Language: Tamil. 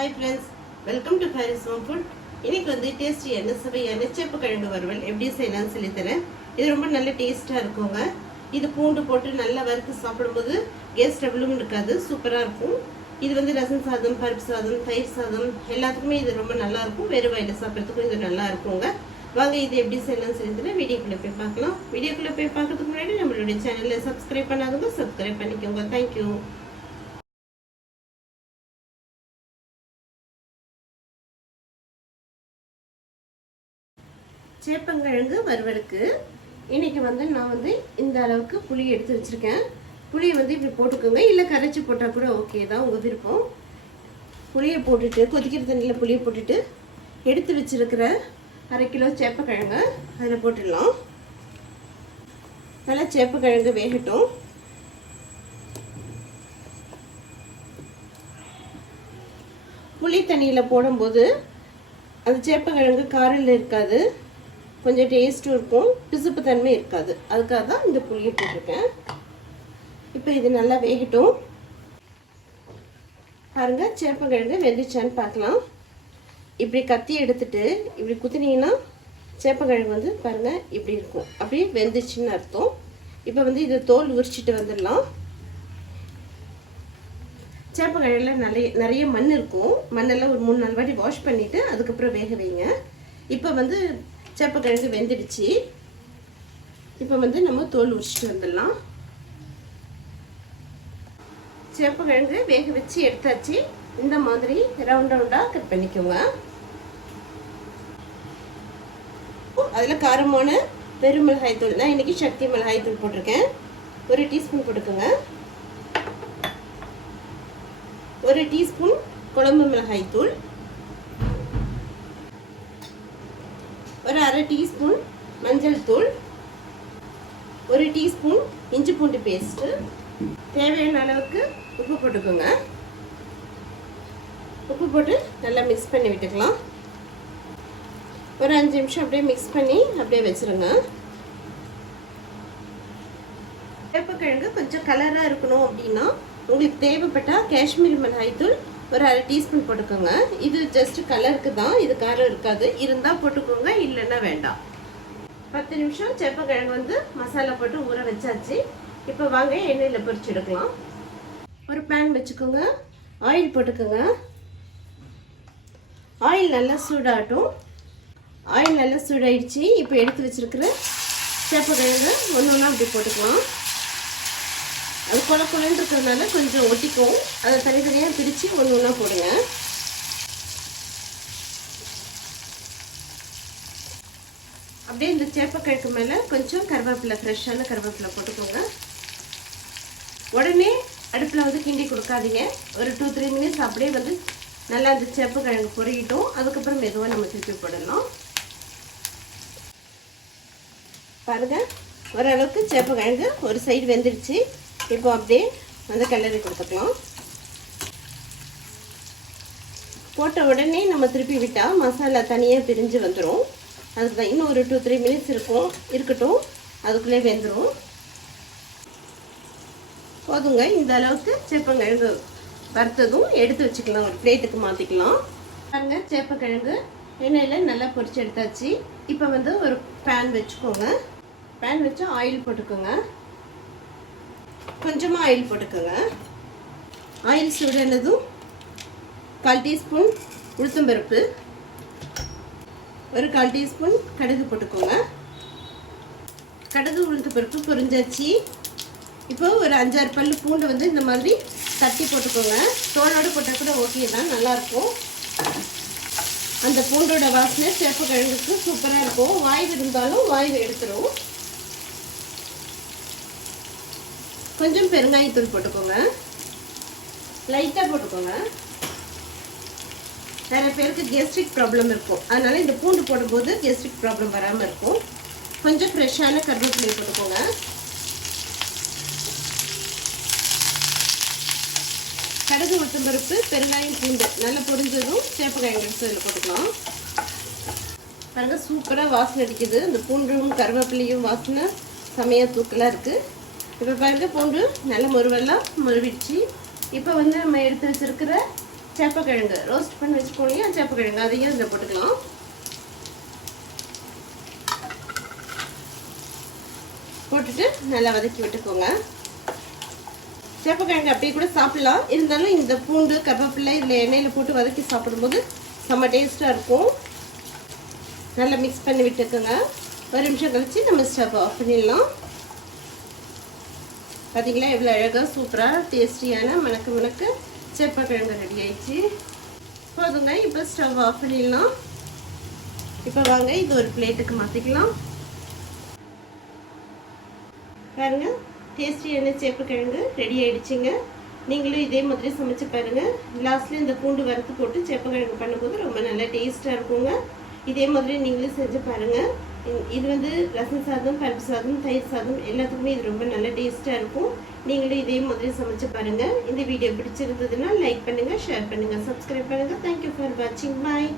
Hi friends welcome to fairy's home food இன்னைக்கு வந்து டேஸ்டி என்ன சுவையான சேப்பு கிழங்கு வறுவல் எப்படி செய்யலாம்னு சொல்லித்தரேன் இது ரொம்ப நல்ல டேஸ்ட்டாக இருக்குங்க. இது பூண்டு போட்டு நல்லா வறுத்து சாப்பிடும்போது கேஸ் ட்ரபிளும் இருக்காது சூப்பராக இருக்கும். இது வந்து ரசம் சாதம் பருப்பு சாதம் தயிர் சாதம் எல்லாத்துக்குமே இது ரொம்ப நல்லாயிருக்கும் வெறும் வயலில் சாப்பிட்றதுக்கும் இது நல்லா இருக்குங்க. வாங்க இது எப்படி செய்யலாம்னு சொல்லிட்டு வீடியோக்குள்ளே போய் பார்க்கலாம். வீடியோக்குள்ளே போய் பார்க்கறதுக்கு முன்னாடி நம்மளுடைய சேனலில் சப்ஸ்கிரைப் பண்ணாதவங்க சப்ஸ்கிரைப் பண்ணிக்கோங்க. தேங்க்யூ சேப்பங்கிழங்கு வறுவலுக்கு. இன்னைக்கு வந்து நான் வந்து இந்த அளவுக்கு புளி எடுத்து வச்சுருக்கேன். புளியை வந்து இப்படி போட்டுக்கோங்க. இல்லை கரைச்சி போட்டால் கூட ஓகே தான் உங்கள் விருப்பம். புளியை போட்டுட்டு கொதிக்கிற தண்ணியில் புளியை போட்டுட்டு எடுத்து வச்சிருக்கிற அரை கிலோ சேப்பக்கிழங்கு அதில் போட்டுடலாம். நல்லா சேப்பக்கிழங்கு வேகட்டும். புளி தண்ணியில் போடும்போது அந்த சேப்பக்கிழங்கு காரில் இருக்காது. கொஞ்சம் டேஸ்ட்டும் இருக்கும். பிசுப்பு தன்மை இருக்காது. அதுக்காக தான் இந்த புளியை போட்டிருக்கேன். இப்போ இது நல்லா வேகட்டும். பாருங்க சேப்பங்கிழங்கு வெந்துச்சான்னு பார்க்கலாம். இப்படி கத்தி எடுத்துட்டு இப்படி குத்துனீங்கன்னா சேப்பங்கிழங்கு வந்து பாருங்கள் இப்படி இருக்கும். அப்படியே வெந்துச்சுன்னு அர்த்தம். இப்போ வந்து இதை தோல் உரிச்சிட்டு வந்துடலாம். சேப்பக்கிழங்குல நிறைய நிறைய மண் இருக்கும். மண்ணெல்லாம் ஒரு மூணு நாலு வாட்டி வாஷ் பண்ணிவிட்டு அதுக்கப்புறம் வேக வைங்க. இப்போ வந்து சேப்பக்கிழங்கு வெந்துடுச்சு. இப்போ வந்து நம்ம தோல் உரிச்சிட்டு வந்துடலாம். சேப்பக்கிழங்கு வேக வச்சு எடுத்தாச்சு. இந்த மாதிரி ரவுண்ட் ரவுண்டாக கட் பண்ணிக்கோங்க. அதில் காரமான வெறும் மிளகாய் தூள் நான் இன்றைக்கி சக்தி மிளகாய் தூள் போட்டிருக்கேன். ஒரு டீஸ்பூன் போட்டுக்கோங்க. ஒரு டீஸ்பூன் குழம்பு மிளகாய் தூள். ஒரு அரை டீஸ்பூன் மஞ்சள் தூள் ஒரு டீஸ்பூன் இஞ்சி பூண்டு பேஸ்ட்டு. தேவையான அளவுக்கு உப்பு போட்டுக்கோங்க. உப்பு போட்டு நல்லா மிக்ஸ் பண்ணி விட்டுக்கலாம். ஒரு அஞ்சு நிமிஷம் அப்படியே மிக்ஸ் பண்ணி அப்படியே வச்சுருங்க. வேப்பக்கிழங்கு கொஞ்சம் கலராக இருக்கணும் அப்படின்னா உங்களுக்கு தேவைப்பட்டால் காஷ்மீரி மிளகாய் தூள் ஒரு அரை டீஸ்பூன் போட்டுக்கோங்க. இது ஜஸ்ட் கலருக்கு தான் இது காரம் இருக்காது. இருந்தால் போட்டுக்கோங்க இல்லைன்னா வேண்டாம். பத்து நிமிஷம் சேப்பக்கிழங்கு வந்து மசாலா போட்டு ஊற வச்சாச்சு. இப்போ வாங்க எண்ணெயில் பொரிச்சு எடுக்கலாம். ஒரு பேன் வச்சுக்கோங்க. ஆயில் போட்டுக்கோங்க. ஆயில் நல்லா சூடாகட்டும். ஆயில் நல்லா சூடாயிடுச்சு. இப்போ எடுத்து வச்சுருக்கிற சேப்பக்கிழங்கு ஒன்று ஒன்றா அப்படி போட்டுக்கலாம். அது கொல கொலன்னு இருக்கிறதுனால கொஞ்சம் ஒட்டிக்கும் அதை தனித்தனியாக பிரித்து ஒன்று ஒன்றா போடுங்க. அப்படியே இந்த சேப்பக்கிழக்கு மேலே கொஞ்சம் கருவேப்பிலை ஃப்ரெஷ்ஷான கருவேப்பிலை போட்டுக்கோங்க. உடனே அடுப்பில் வந்து கிண்டி கொடுக்காதீங்க. ஒரு டூ த்ரீ மினிட்ஸ் அப்படியே வந்து நல்லா அந்த சேப்பக்கிழங்கு பொறிக்கிட்டோம் அதுக்கப்புறம் மெதுவாக நம்ம திருப்பி போடலாம். பாருங்க ஓரளவுக்கு சேப்பக்கிழங்கு ஒரு சைடு வெந்துடுச்சு இப்போ அப்படியே வந்து கிளறி கொடுத்துக்கலாம். போட்ட உடனே நம்ம திருப்பி விட்டால் மசாலா தனியாக பிரிஞ்சு வந்துடும் அதுக்கு தான் இன்னும் ஒரு டூ த்ரீ மினிட்ஸ் இருக்கும். இருக்கட்டும். அதுக்குள்ளே வெந்துடும் போதுங்க. இந்த அளவுக்கு சேப்பங்கிழங்கு வறுத்ததும் எடுத்து வச்சுக்கலாம். ஒரு பிளேட்டுக்கு மாற்றிக்கலாம் பாருங்க சேப்பக்கிழங்கு எண்ணெயில் நல்லா பொரிச்சு எடுத்தாச்சு. இப்போ வந்து ஒரு பேன் வச்சுக்கோங்க. பேன் வச்சு ஆயில் போட்டுக்கோங்க. கொஞ்சமாக ஆயில் போட்டுக்கோங்க. ஆயில் சூடானதும் கால் டீஸ்பூன் உளுத்தம்பருப்பு ஒரு கால் டீஸ்பூன் கடுகு போட்டுக்கோங்க. கடுகு உளுந்து பருப்பு பொரிஞ்சாச்சு. இப்போ ஒரு அஞ்சாறு பல்லு பூண்டை வந்து இந்த மாதிரி தட்டி போட்டுக்கோங்க. தோலோடு போட்டால் கூட ஓகே தான் நல்லாயிருக்கும். அந்த பூண்டோட வாசனை சேப்ப கிழங்குக்கு சூப்பராக இருக்கும். வாய் இருந்தாலும் வாய் எடுத்துரும். கொஞ்சம் பெருங்காயத்தூள் போட்டுக்கோங்க. லைட்டாக போட்டுக்கோங்க. நிறைய பேருக்கு கெஸ்ட்ரிக் ப்ராப்ளம் இருக்கும். அதனால் இந்த பூண்டு போடும்போது கேஸ்ட்ரிக் ப்ராப்ளம் வராமல் இருக்கும். கொஞ்சம் ஃப்ரெஷ்ஷான கருவேப்பிலை போட்டுக்கோங்க. கடுகு உளுத்தம் பருப்பு பெருங்காயம் பூண்டு நல்லா பொரிஞ்சதும் சேப்பக்காயம் எடுத்து போட்டுக்கலாம். பாருங்கள் சூப்பராக வாசனை அடிக்குது. இந்த பூண்டும் கருவேப்பிலையும் வாசனை செமையாக தூக்கலாக இருக்குது இப்போ பாருங்க பூண்டு நல்ல முருவெல்லாம் முருவிடுச்சு இப்போ வந்து நம்ம எடுத்து வச்சிருக்கிற சேப்பக்கிழங்கு. ரோஸ்ட் பண்ணி வச்சுக்கோங்க. சேப்பக்கிழங்கு அதையும் இதில் போட்டுக்கலாம். போட்டுட்டு நல்லா வதக்கி விட்டுக்கோங்க. சேப்பக்கிழங்கு அப்படியே கூட சாப்பிடலாம். இருந்தாலும் இந்த பூண்டு கருவேப்பிலை இதில் எண்ணெயில் போட்டு வதக்கி சாப்பிடும்போது செம்ம டேஸ்ட்டாக இருக்கும். நல்லா மிக்ஸ் பண்ணி விட்டுக்கோங்க. ஒரு நிமிஷம் கழித்து நம்ம ஸ்டவ் ஆஃப் பண்ணிடலாம். பார்த்தீங்களா எவ்வளோ அழகாக சூப்பராக டேஸ்டியான மணக்கு மணக்கு செப்பக்கிழங்கு ரெடி ஆயிடுச்சு. போதுங்க இப்போ ஸ்டவ் ஆஃப் பண்ணிடலாம். இப்போ வாங்க இது ஒரு பிளேட்டுக்கு மாற்றிக்கலாம் பாருங்க டேஸ்டியான சேப்பக்கிழங்கு ரெடி ஆயிடுச்சுங்க. நீங்களும் இதே மாதிரி சமைச்சு பாருங்க. லாஸ்ட்லேயும் இந்த பூண்டு வறுத்து போட்டு சேப்பக்கிழங்கு பண்ணும்போது ரொம்ப நல்லா டேஸ்ட்டாக இருக்குங்க. இதே மாதிரி நீங்களும் செஞ்சு பாருங்கள் இது வந்து ரசம் சாதம் பருப்பு சாதம் தயிர் சாதம் எல்லாத்துக்குமே இது ரொம்ப நல்ல டேஸ்ட்டாக இருக்கும். நீங்களும் இதே மாதிரி சமைச்சு பாருங்க. இந்த வீடியோ பிடிச்சிருந்ததுன்னா லைக் பண்ணுங்க ஷேர் பண்ணுங்க சப்ஸ்கிரைப் பண்ணுங்க. தேங்க்யூ ஃபார் வாட்சிங் பாய்